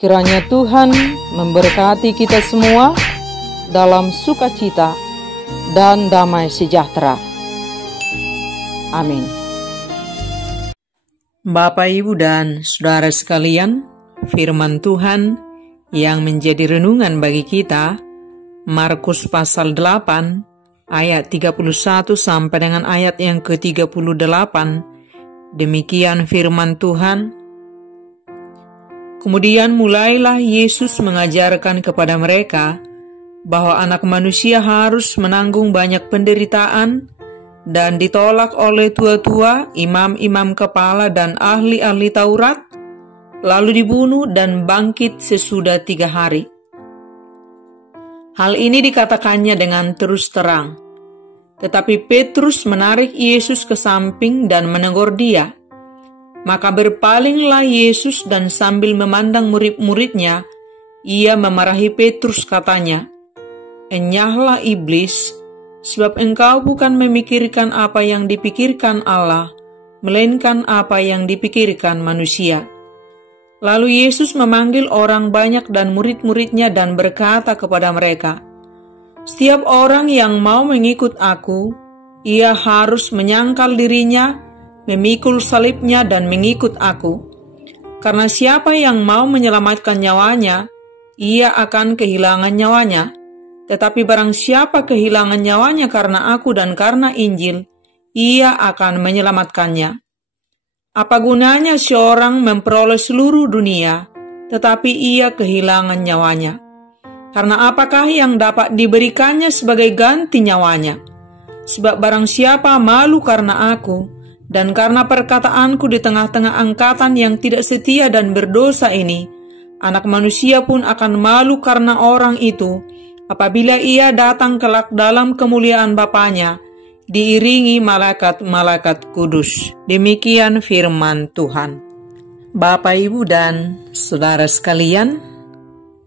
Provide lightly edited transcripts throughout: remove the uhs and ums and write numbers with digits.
Kiranya Tuhan memberkati kita semua dalam sukacita dan damai sejahtera. Amin. Bapak, Ibu, dan saudara sekalian, firman Tuhan yang menjadi renungan bagi kita, Markus pasal 8, ayat 31 sampai dengan ayat yang ke-38. Demikian firman Tuhan. Kemudian mulailah Yesus mengajarkan kepada mereka bahwa Anak Manusia harus menanggung banyak penderitaan dan ditolak oleh tua-tua, imam-imam kepala dan ahli-ahli Taurat, lalu dibunuh dan bangkit sesudah 3 hari. Hal ini dikatakannya dengan terus terang. Tetapi Petrus menarik Yesus ke samping dan menegur dia. Maka berpalinglah Yesus dan sambil memandang murid-muridnya, ia memarahi Petrus, katanya, "Enyahlah iblis, sebab engkau bukan memikirkan apa yang dipikirkan Allah, melainkan apa yang dipikirkan manusia." Lalu Yesus memanggil orang banyak dan murid-muridnya dan berkata kepada mereka, "Setiap orang yang mau mengikut aku, ia harus menyangkal dirinya, memikul salibnya dan mengikut aku. Karena siapa yang mau menyelamatkan nyawanya, ia akan kehilangan nyawanya. Tetapi barang siapa kehilangan nyawanya karena aku dan karena Injil, ia akan menyelamatkannya. Apa gunanya seorang memperoleh seluruh dunia, tetapi ia kehilangan nyawanya? Karena apakah yang dapat diberikannya sebagai ganti nyawanya? Sebab barang siapa malu karena aku, dan karena perkataanku di tengah-tengah angkatan yang tidak setia dan berdosa ini, Anak Manusia pun akan malu karena orang itu, apabila ia datang kelak dalam kemuliaan Bapanya, diiringi malaikat-malaikat kudus." Demikian firman Tuhan. Bapak, Ibu, dan saudara sekalian,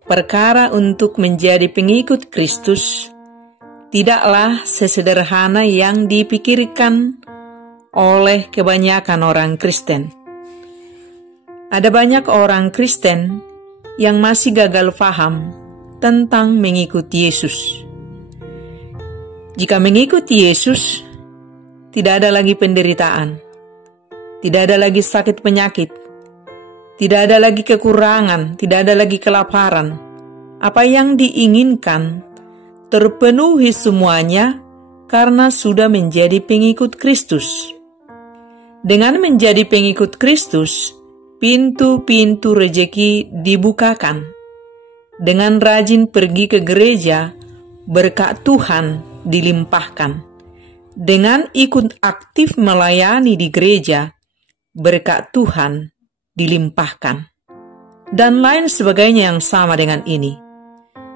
perkara untuk menjadi pengikut Kristus tidaklah sesederhana yang dipikirkan oleh kebanyakan orang Kristen. Ada banyak orang Kristen yang masih gagal paham tentang mengikuti Yesus. Jika mengikuti Yesus, tidak ada lagi penderitaan, tidak ada lagi sakit penyakit, tidak ada lagi kekurangan, tidak ada lagi kelaparan. Apa yang diinginkan terpenuhi semuanya karena sudah menjadi pengikut Kristus. Dengan menjadi pengikut Kristus, pintu-pintu rejeki dibukakan. Dengan rajin pergi ke gereja, berkat Tuhan dilimpahkan. Dengan ikut aktif melayani di gereja, berkat Tuhan dilimpahkan. Dan lain sebagainya yang sama dengan ini.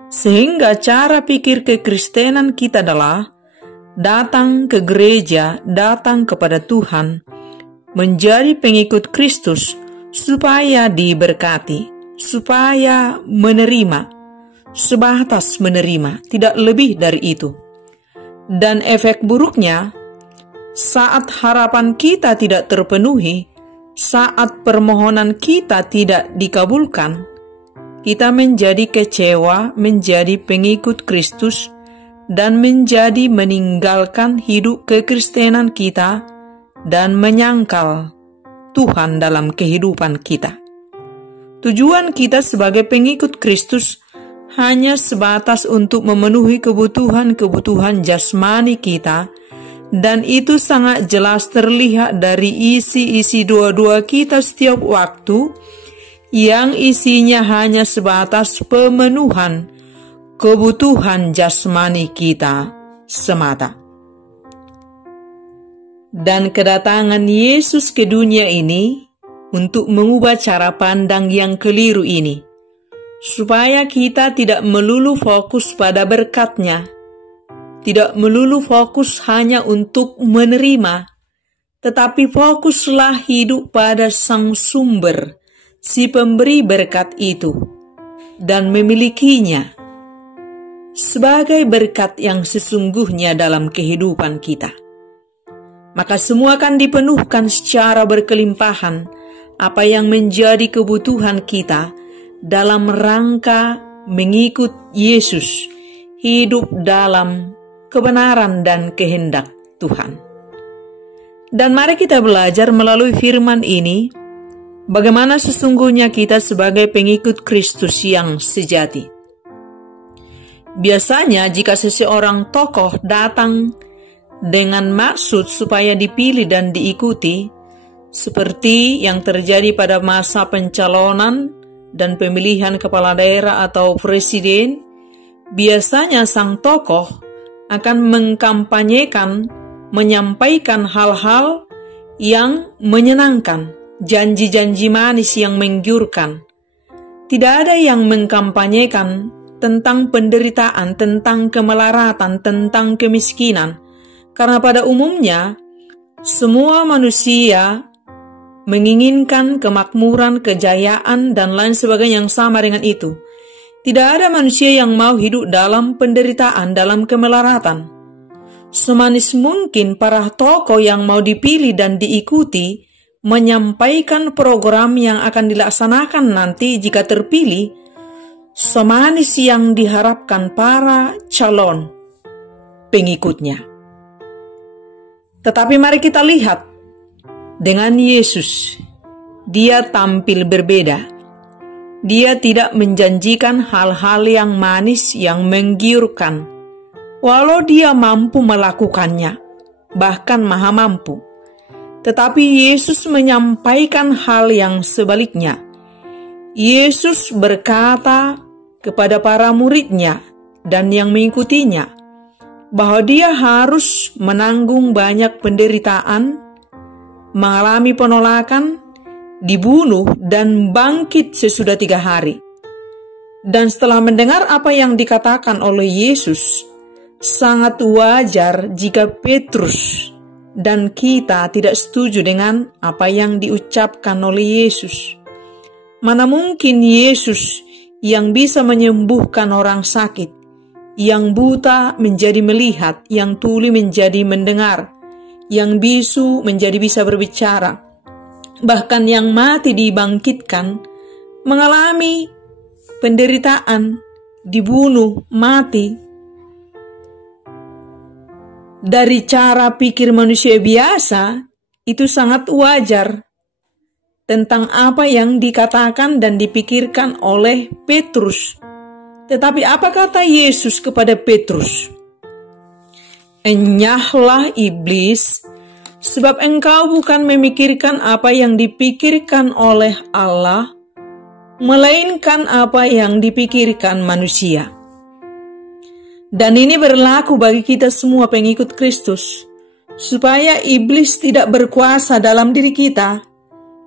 Sehingga cara pikir kekristenan kita adalah datang ke gereja, datang kepada Tuhan, menjadi pengikut Kristus supaya diberkati, supaya menerima, sebatas menerima, tidak lebih dari itu. Dan efek buruknya, saat harapan kita tidak terpenuhi, saat permohonan kita tidak dikabulkan, kita menjadi kecewa, menjadi pengikut Kristus, dan menjadi meninggalkan hidup kekristenan kita dan menyangkal Tuhan dalam kehidupan kita. Tujuan kita sebagai pengikut Kristus hanya sebatas untuk memenuhi kebutuhan-kebutuhan jasmani kita, dan itu sangat jelas terlihat dari isi-isi doa-doa kita setiap waktu, yang isinya hanya sebatas pemenuhan kebutuhan jasmani kita semata. Dan kedatangan Yesus ke dunia ini untuk mengubah cara pandang yang keliru ini, supaya kita tidak melulu fokus pada berkat-Nya, tidak melulu fokus hanya untuk menerima, tetapi fokuslah hidup pada Sang Sumber, si pemberi berkat itu, dan memilikinya sebagai berkat yang sesungguhnya dalam kehidupan kita. Maka semua akan dipenuhkan secara berkelimpahan apa yang menjadi kebutuhan kita, dalam rangka mengikut Yesus, hidup dalam kebenaran dan kehendak Tuhan. Dan mari kita belajar melalui firman ini, bagaimana sesungguhnya kita sebagai pengikut Kristus yang sejati. Biasanya jika seseorang tokoh datang dengan maksud supaya dipilih dan diikuti, seperti yang terjadi pada masa pencalonan dan pemilihan kepala daerah atau presiden, biasanya sang tokoh akan mengkampanyekan, menyampaikan hal-hal yang menyenangkan, janji-janji manis yang menggiurkan. Tidak ada yang mengkampanyekan tentang penderitaan, tentang kemelaratan, tentang kemiskinan. Karena pada umumnya, semua manusia menginginkan kemakmuran, kejayaan, dan lain sebagainya yang sama dengan itu. Tidak ada manusia yang mau hidup dalam penderitaan, dalam kemelaratan. Semanis mungkin para tokoh yang mau dipilih dan diikuti menyampaikan program yang akan dilaksanakan nanti jika terpilih, semanis yang diharapkan para calon pengikutnya. Tetapi mari kita lihat, dengan Yesus, Dia tampil berbeda. Dia tidak menjanjikan hal-hal yang manis, yang menggiurkan, walau Dia mampu melakukannya, bahkan maha mampu. Tetapi Yesus menyampaikan hal yang sebaliknya. Yesus berkata kepada para murid-Nya dan yang mengikutinya bahwa Dia harus menanggung banyak penderitaan, mengalami penolakan, dibunuh, dan bangkit sesudah 3 hari. Dan setelah mendengar apa yang dikatakan oleh Yesus, sangat wajar jika Petrus dan kita tidak setuju dengan apa yang diucapkan oleh Yesus. Mana mungkin Yesus yang bisa menyembuhkan orang sakit, yang buta menjadi melihat, yang tuli menjadi mendengar, yang bisu menjadi bisa berbicara, bahkan yang mati dibangkitkan, mengalami penderitaan, dibunuh, mati. Dari cara pikir manusia biasa, itu sangat wajar tentang apa yang dikatakan dan dipikirkan oleh Petrus. Tetapi apa kata Yesus kepada Petrus? Enyahlah iblis, sebab engkau bukan memikirkan apa yang dipikirkan oleh Allah, melainkan apa yang dipikirkan manusia. Dan ini berlaku bagi kita semua pengikut Kristus, supaya iblis tidak berkuasa dalam diri kita,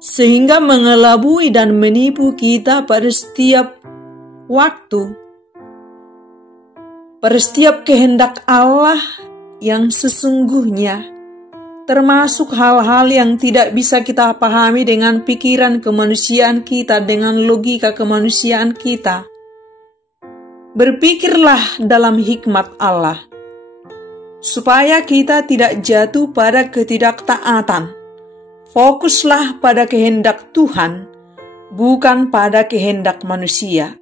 sehingga mengelabui dan menipu kita pada setiap waktu, pada setiap kehendak Allah yang sesungguhnya, termasuk hal-hal yang tidak bisa kita pahami dengan pikiran kemanusiaan kita, dengan logika kemanusiaan kita. Berpikirlah dalam hikmat Allah, supaya kita tidak jatuh pada ketidaktaatan. Fokuslah pada kehendak Tuhan, bukan pada kehendak manusia.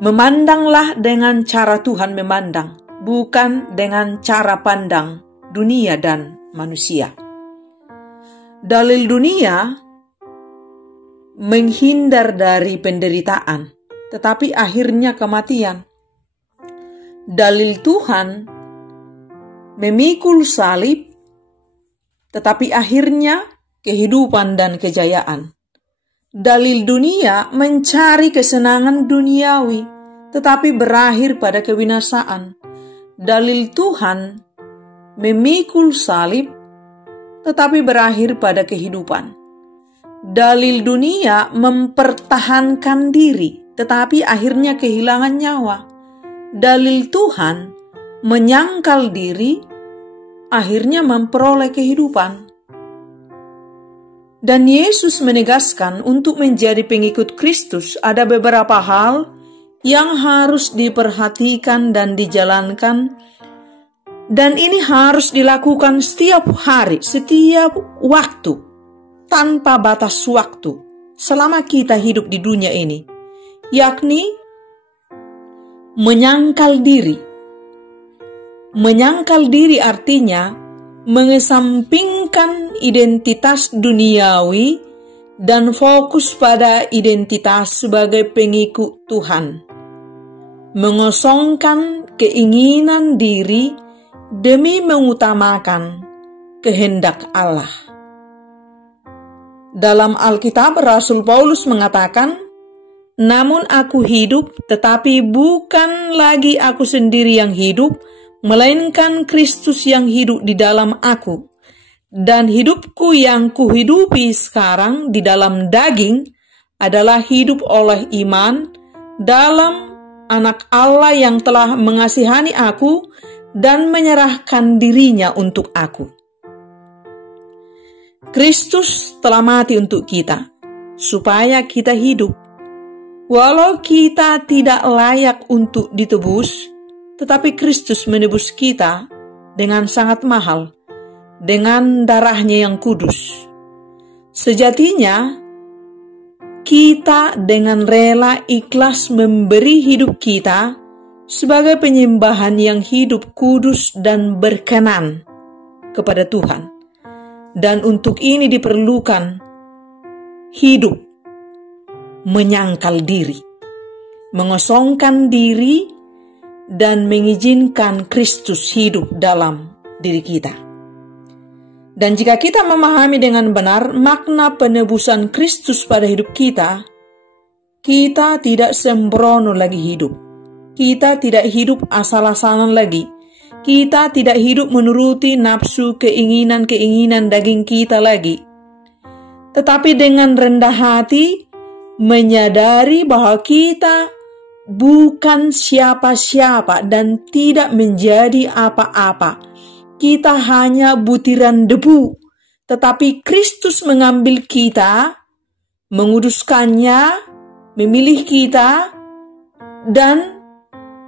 Memandanglah dengan cara Tuhan memandang, bukan dengan cara pandang dunia dan manusia. Dalil dunia menghindar dari penderitaan, tetapi akhirnya kematian. Dalil Tuhan memikul salib, tetapi akhirnya kehidupan dan kejayaan. Dalil dunia mencari kesenangan duniawi, tetapi berakhir pada kebinasaan. Dalil Tuhan memikul salib, tetapi berakhir pada kehidupan. Dalil dunia mempertahankan diri, tetapi akhirnya kehilangan nyawa. Dalil Tuhan menyangkal diri, akhirnya memperoleh kehidupan. Dan Yesus menegaskan untuk menjadi pengikut Kristus ada beberapa hal yang harus diperhatikan dan dijalankan, dan ini harus dilakukan setiap hari, setiap waktu, tanpa batas waktu, selama kita hidup di dunia ini. yakni menyangkal diri. Menyangkal diri artinya mengesampingkan identitas duniawi dan fokus pada identitas sebagai pengikut Tuhan. Mengosongkan keinginan diri demi mengutamakan kehendak Allah. Dalam Alkitab, Rasul Paulus mengatakan, "Namun aku hidup, tetapi bukan lagi aku sendiri yang hidup, melainkan Kristus yang hidup di dalam aku. Dan hidupku yang kuhidupi sekarang di dalam daging adalah hidup oleh iman dalam Anak Allah yang telah mengasihani aku dan menyerahkan dirinya untuk aku." Kristus telah mati untuk kita, supaya kita hidup. Walau kita tidak layak untuk ditebus, tetapi Kristus menebus kita dengan sangat mahal, dengan darahnya yang kudus. Sejatinya, kita dengan rela ikhlas memberi hidup kita sebagai penyembahan yang hidup, kudus, dan berkenan kepada Tuhan. Dan untuk ini diperlukan hidup menyangkal diri, mengosongkan diri, dan mengizinkan Kristus hidup dalam diri kita. Dan jika kita memahami dengan benar makna penebusan Kristus pada hidup kita, kita tidak sembrono lagi hidup. Kita tidak hidup asal-asalan lagi. Kita tidak hidup menuruti nafsu keinginan-keinginan daging kita lagi. Tetapi dengan rendah hati, menyadari bahwa kita bukan siapa-siapa dan tidak menjadi apa-apa. Kita hanya butiran debu, tetapi Kristus mengambil kita, menguduskannya, memilih kita, dan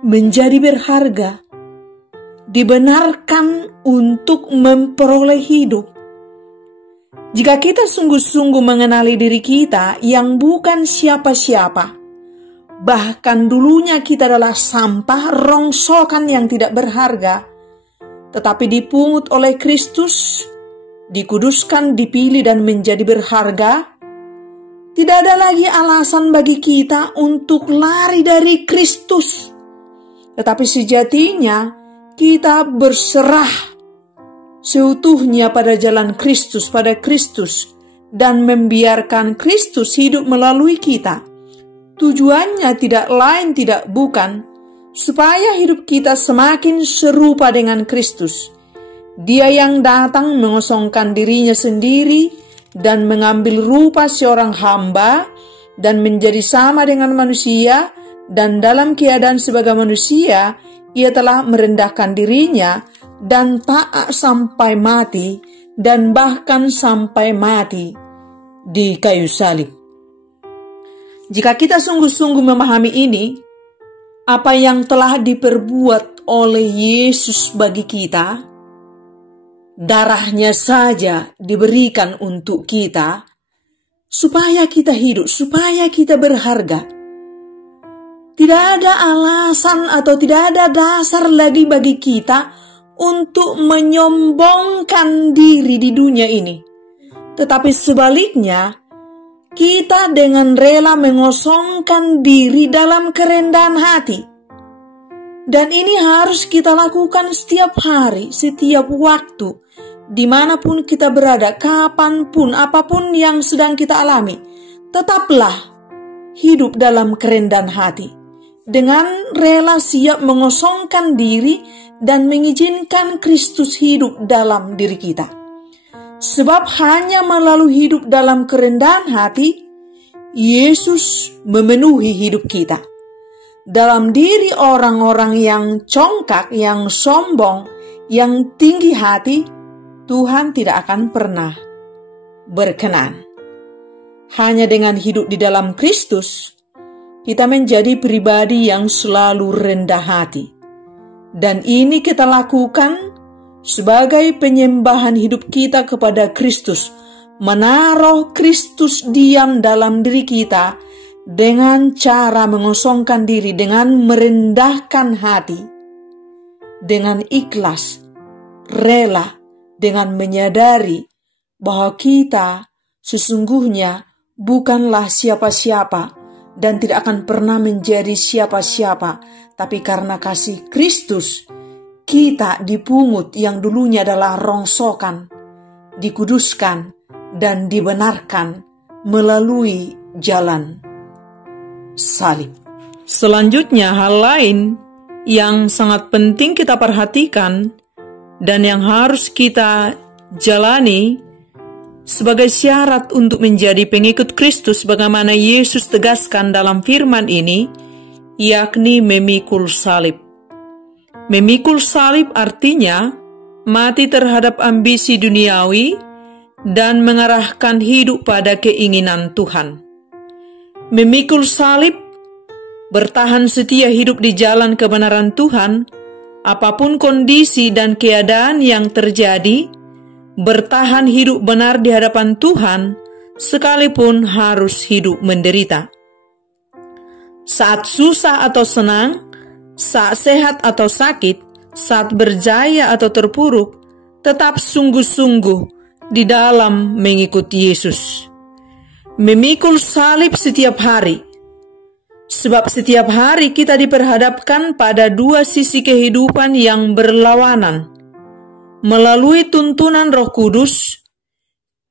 menjadi berharga, dibenarkan untuk memperoleh hidup. Jika kita sungguh-sungguh mengenali diri kita yang bukan siapa-siapa, bahkan dulunya kita adalah sampah, rongsokan yang tidak berharga, tetapi dipungut oleh Kristus, dikuduskan, dipilih, dan menjadi berharga, tidak ada lagi alasan bagi kita untuk lari dari Kristus. Tetapi sejatinya kita berserah seutuhnya pada jalan Kristus, pada Kristus, dan membiarkan Kristus hidup melalui kita. Tujuannya tidak lain tidak bukan supaya hidup kita semakin serupa dengan Kristus. Dia yang datang mengosongkan dirinya sendiri dan mengambil rupa seorang hamba dan menjadi sama dengan manusia, dan dalam keadaan sebagai manusia ia telah merendahkan dirinya dan taat sampai mati, dan bahkan sampai mati di kayu salib. Jika kita sungguh-sungguh memahami ini, apa yang telah diperbuat oleh Yesus bagi kita, darahnya saja diberikan untuk kita, supaya kita hidup, supaya kita berharga. Tidak ada alasan atau tidak ada dasar lagi bagi kita untuk menyombongkan diri di dunia ini. Tetapi sebaliknya, kita dengan rela mengosongkan diri dalam kerendahan hati. Dan ini harus kita lakukan setiap hari, setiap waktu, dimanapun kita berada, kapanpun, apapun yang sedang kita alami. Tetaplah hidup dalam kerendahan hati, dengan rela siap mengosongkan diri dan mengizinkan Kristus hidup dalam diri kita. Sebab hanya melalui hidup dalam kerendahan hati, Yesus memenuhi hidup kita. Dalam diri orang-orang yang congkak, yang sombong, yang tinggi hati, Tuhan tidak akan pernah berkenan. Hanya dengan hidup di dalam Kristus, kita menjadi pribadi yang selalu rendah hati. Dan ini kita lakukan sebagai penyembahan hidup kita kepada Kristus, menaruh Kristus diam dalam diri kita, dengan cara mengosongkan diri, dengan merendahkan hati, dengan ikhlas, rela, dengan menyadari bahwa kita sesungguhnya bukanlah siapa-siapa dan tidak akan pernah menjadi siapa-siapa, tapi karena kasih Kristus, kita dipungut yang dulunya adalah rongsokan, dikuduskan, dan dibenarkan melalui jalan salib. Selanjutnya, hal lain yang sangat penting kita perhatikan dan yang harus kita jalani sebagai syarat untuk menjadi pengikut Kristus, bagaimana Yesus tegaskan dalam firman ini, yakni memikul salib. Memikul salib artinya mati terhadap ambisi duniawi dan mengarahkan hidup pada keinginan Tuhan. Memikul salib, bertahan setia hidup di jalan kebenaran Tuhan, apapun kondisi dan keadaan yang terjadi, bertahan hidup benar di hadapan Tuhan, sekalipun harus hidup menderita. Saat susah atau senang, saat sehat atau sakit, saat berjaya atau terpuruk, tetap sungguh-sungguh di dalam mengikuti Yesus. Memikul salib setiap hari. Sebab setiap hari kita diperhadapkan pada dua sisi kehidupan yang berlawanan. Melalui tuntunan Roh Kudus,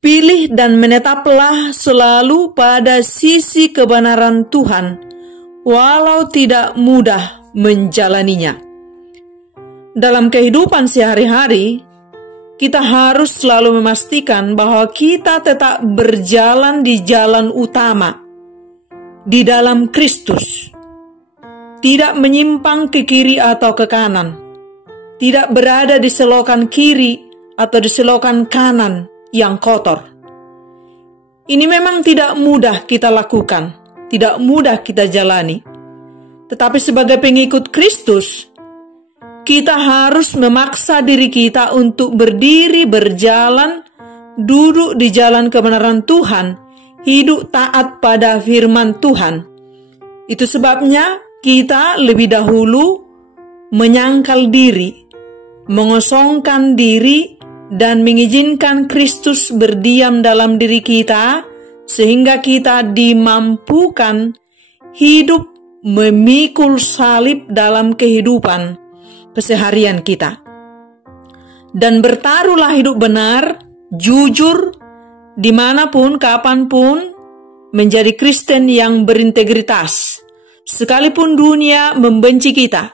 pilih dan menetaplah selalu pada sisi kebenaran Tuhan, walau tidak mudah menjalaninya. Dalam kehidupan sehari-hari, kita harus selalu memastikan bahwa kita tetap berjalan di jalan utama, di dalam Kristus, tidak menyimpang ke kiri atau ke kanan, tidak berada di selokan kiri atau di selokan kanan yang kotor. Ini memang tidak mudah kita lakukan, tidak mudah kita jalani. Tetapi sebagai pengikut Kristus, kita harus memaksa diri kita untuk berdiri, berjalan, duduk di jalan kebenaran Tuhan, hidup taat pada firman Tuhan. Itu sebabnya kita lebih dahulu menyangkal diri, mengosongkan diri, dan mengizinkan Kristus berdiam dalam diri kita, sehingga kita dimampukan hidup memikul salib dalam kehidupan keseharian kita. Dan bertaruhlah hidup benar, jujur, dimanapun, kapanpun, menjadi Kristen yang berintegritas, sekalipun dunia membenci kita.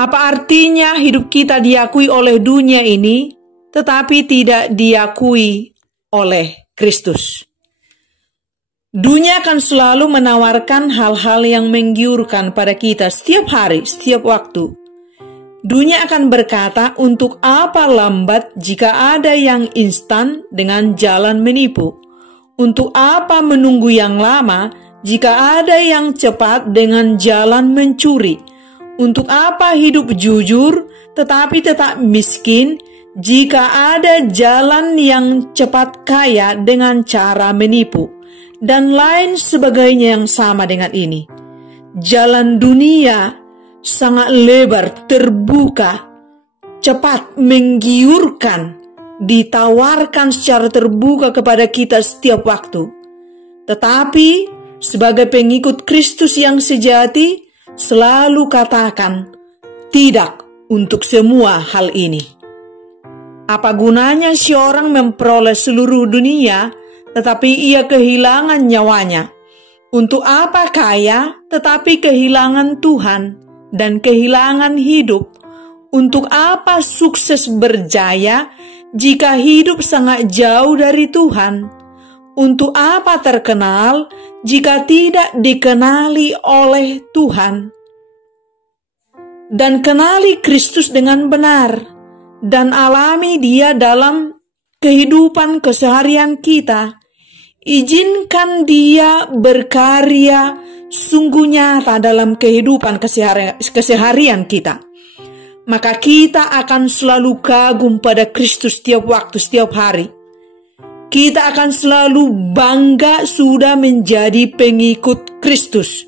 Apa artinya hidup kita diakui oleh dunia ini, tetapi tidak diakui oleh Kristus? Dunia akan selalu menawarkan hal-hal yang menggiurkan pada kita setiap hari, setiap waktu. Dunia akan berkata, untuk apa lambat jika ada yang instan dengan jalan menipu? Untuk apa menunggu yang lama jika ada yang cepat dengan jalan mencuri? Untuk apa hidup jujur tetapi tetap miskin jika ada jalan yang cepat kaya dengan cara menipu? Dan lain sebagainya yang sama dengan ini. Jalan dunia sangat lebar, terbuka, cepat, menggiurkan, ditawarkan secara terbuka kepada kita setiap waktu. Tetapi sebagai pengikut Kristus yang sejati, selalu katakan tidak untuk semua hal ini. Apa gunanya seorang memperoleh seluruh dunia tetapi ia kehilangan nyawanya? Untuk apa kaya tetapi kehilangan Tuhan dan kehilangan hidup? Untuk apa sukses berjaya jika hidup sangat jauh dari Tuhan? Untuk apa terkenal jika tidak dikenali oleh Tuhan? Dan kenali Kristus dengan benar dan alami Dia dalam kehidupan keseharian kita. Izinkan Dia berkarya sungguh nyata dalam kehidupan keseharian kita. Maka kita akan selalu kagum pada Kristus setiap waktu, setiap hari. kita akan selalu bangga sudah menjadi pengikut Kristus.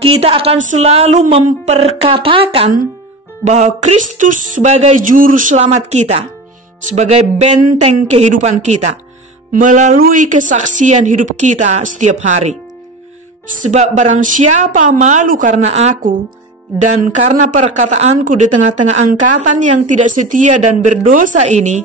Kita akan selalu memperkatakan bahwa Kristus sebagai juru selamat kita, sebagai benteng kehidupan kita, melalui kesaksian hidup kita setiap hari. Sebab barang siapa malu karena aku dan karena perkataanku di tengah-tengah angkatan yang tidak setia dan berdosa ini,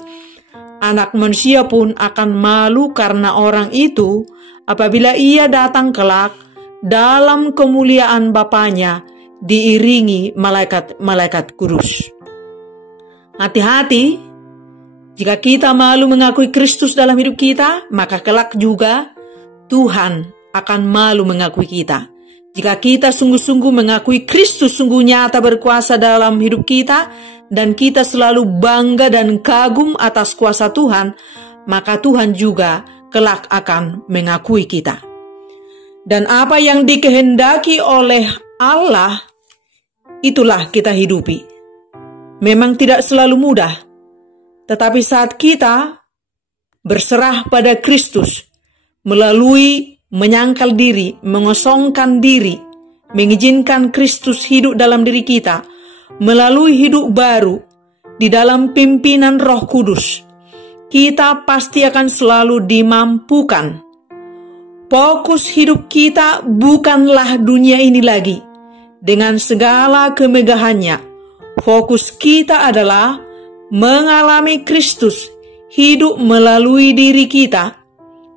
Anak Manusia pun akan malu karena orang itu apabila ia datang kelak dalam kemuliaan Bapanya diiringi malaikat-malaikat kudus. Hati-hati, jika kita malu mengakui Kristus dalam hidup kita, maka kelak juga Tuhan akan malu mengakui kita. Jika kita sungguh-sungguh mengakui Kristus sungguh nyata berkuasa dalam hidup kita, dan kita selalu bangga dan kagum atas kuasa Tuhan, maka Tuhan juga kelak akan mengakui kita. Dan apa yang dikehendaki oleh Allah, itulah kita hidupi. Memang tidak selalu mudah, tetapi saat kita berserah pada Kristus, melalui menyangkal diri, mengosongkan diri, mengizinkan Kristus hidup dalam diri kita, melalui hidup baru di dalam pimpinan Roh Kudus, kita pasti akan selalu dimampukan. Fokus hidup kita bukanlah dunia ini lagi, dengan segala kemegahannya. Fokus kita adalah mengalami Kristus hidup melalui diri kita,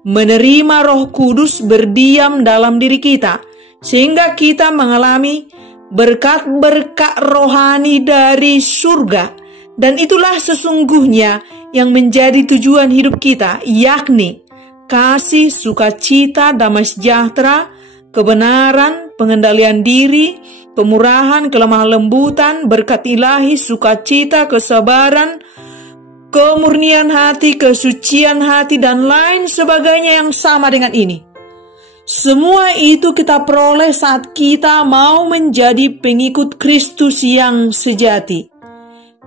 menerima Roh Kudus berdiam dalam diri kita, sehingga kita mengalami berkat-berkat rohani dari surga. Dan itulah sesungguhnya yang menjadi tujuan hidup kita, yakni kasih, sukacita, damai sejahtera, kebenaran, pengendalian diri, kemurahan, kelemah lembutan, berkat ilahi, sukacita, kesabaran, kemurnian hati, kesucian hati, dan lain sebagainya yang sama dengan ini. Semua itu kita peroleh saat kita mau menjadi pengikut Kristus yang sejati.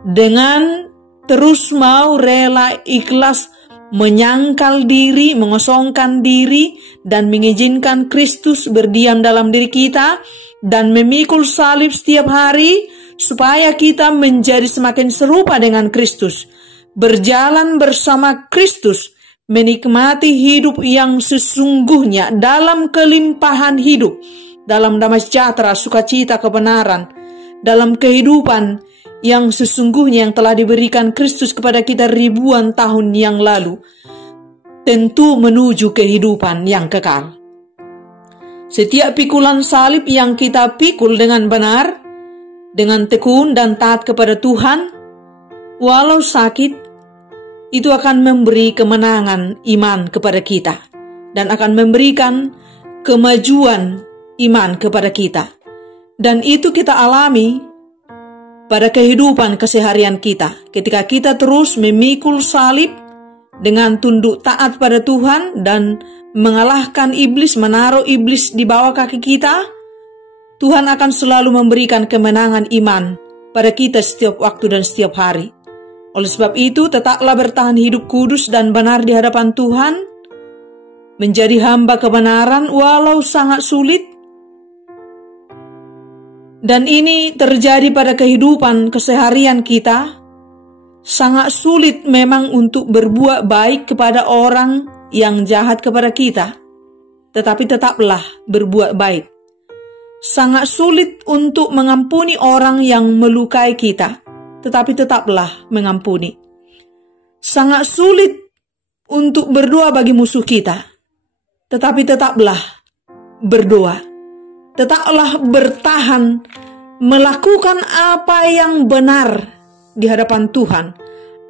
Dengan terus mau rela ikhlas menyangkal diri, mengosongkan diri, dan mengizinkan Kristus berdiam dalam diri kita, dan memikul salib setiap hari, supaya kita menjadi semakin serupa dengan Kristus. Berjalan bersama Kristus, menikmati hidup yang sesungguhnya dalam kelimpahan hidup, dalam damai sejahtera, sukacita, kebenaran, dalam kehidupan yang sesungguhnya yang telah diberikan Kristus kepada kita ribuan tahun yang lalu, tentu menuju kehidupan yang kekal. Setiap pikulan salib yang kita pikul dengan benar, dengan tekun dan taat kepada Tuhan, walau sakit, itu akan memberi kemenangan iman kepada kita dan akan memberikan kemajuan iman kepada kita. Dan itu kita alami pada kehidupan keseharian kita. Ketika kita terus memikul salib dengan tunduk taat pada Tuhan dan mengalahkan iblis, menaruh iblis di bawah kaki kita, Tuhan akan selalu memberikan kemenangan iman pada kita setiap waktu dan setiap hari. Oleh sebab itu, tetaplah bertahan hidup kudus dan benar di hadapan Tuhan, menjadi hamba kebenaran walau sangat sulit. Dan ini terjadi pada kehidupan keseharian kita. Sangat sulit memang untuk berbuat baik kepada orang yang jahat kepada kita, tetapi tetaplah berbuat baik. Sangat sulit untuk mengampuni orang yang melukai kita, tetapi tetaplah mengampuni. Sangat sulit untuk berdoa bagi musuh kita, tetapi tetaplah berdoa. Tetaplah bertahan melakukan apa yang benar di hadapan Tuhan,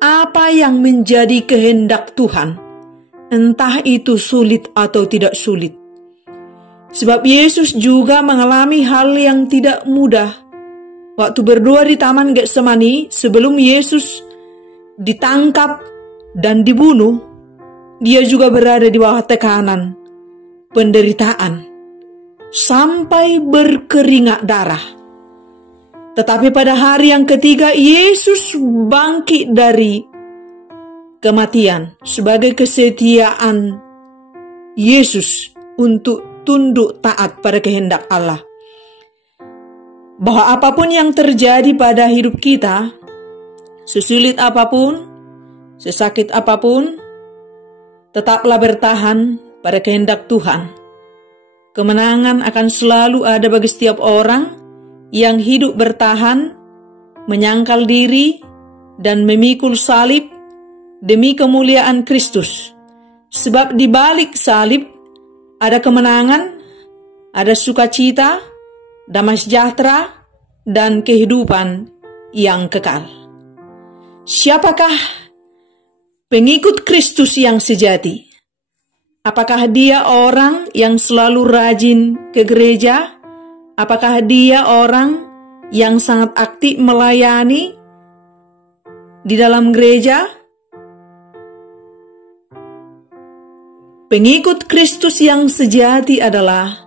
apa yang menjadi kehendak Tuhan, entah itu sulit atau tidak sulit. Sebab Yesus juga mengalami hal yang tidak mudah. Waktu berdoa di Taman Getsemani, sebelum Yesus ditangkap dan dibunuh, dia juga berada di bawah tekanan penderitaan sampai berkeringat darah. Tetapi pada hari yang ketiga, Yesus bangkit dari kematian sebagai kesetiaan Yesus untuk tunduk taat pada kehendak Allah. Bahwa apapun yang terjadi pada hidup kita, sesulit apapun, sesakit apapun, tetaplah bertahan pada kehendak Tuhan. Kemenangan akan selalu ada bagi setiap orang yang hidup bertahan, menyangkal diri, dan memikul salib demi kemuliaan Kristus. Sebab di balik salib ada kemenangan, ada sukacita, damai sejahtera, dan kehidupan yang kekal. Siapakah pengikut Kristus yang sejati? Apakah dia orang yang selalu rajin ke gereja? Apakah dia orang yang sangat aktif melayani di dalam gereja? Pengikut Kristus yang sejati adalah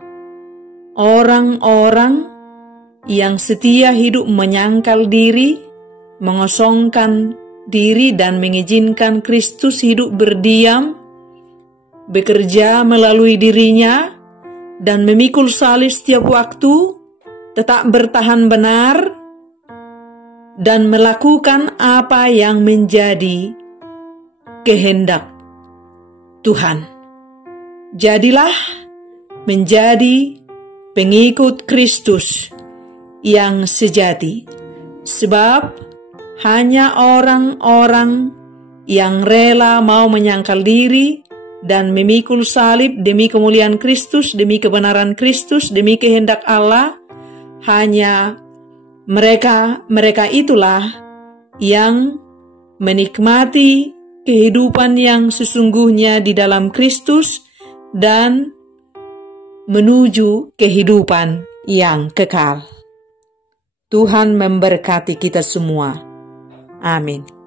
orang-orang yang setia hidup menyangkal diri, mengosongkan diri dan mengizinkan Kristus hidup berdiam, bekerja melalui dirinya, dan memikul salib setiap waktu, tetap bertahan benar, dan melakukan apa yang menjadi kehendak Tuhan. Jadilah menjadi pengikut Kristus yang sejati, sebab hanya orang-orang yang rela mau menyangkal diri dan memikul salib demi kemuliaan Kristus, demi kebenaran Kristus, demi kehendak Allah, hanya mereka itulah yang menikmati kehidupan yang sesungguhnya di dalam Kristus dan menuju kehidupan yang kekal. Tuhan memberkati kita semua. Amin.